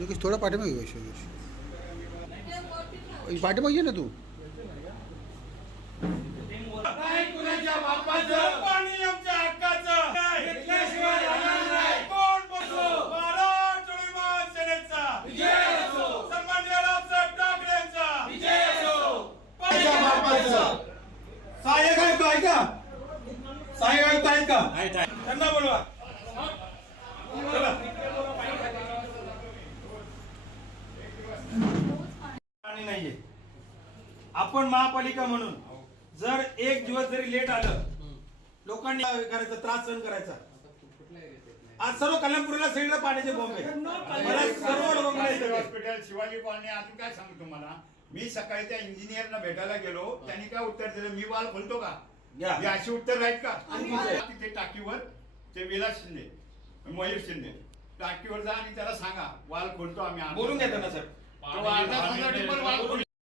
योगेश थोडा पाठीमागे योगेश योगेश पाठीमागे ये ना तू. सहाय्यक आयुक्त आहे का सहाय्यक आयुक्त आहेत का त्यांना बोलवा. नाहीये. आपण महापालिका म्हणून जर एक दिवस जरी लेट आलं लोकांनी करायचा? त्रास सहन करायचा. आज सर्व कल्याणपूरला सगळीकडे पाण्याचे बॉम्ब आहे मला सर्व. हॉस्पिटल शिवाजी कॉलनी अजून काय सांगू तुम्हाला? मी सकाळी त्या इंजिनियरना भेटायला गेलो. त्यांनी काय उत्तर दिलं? मी वाल खोलतो का? या. हे अशी उत्तर आहेत का. तिथे टाकीवर ते विलास शिंदे मयूर शिंदे. टाकीवर जा आणि त्याला सांगा. वाल खोलतो आम्ही. बोलून घ्या त्यांना सर. तो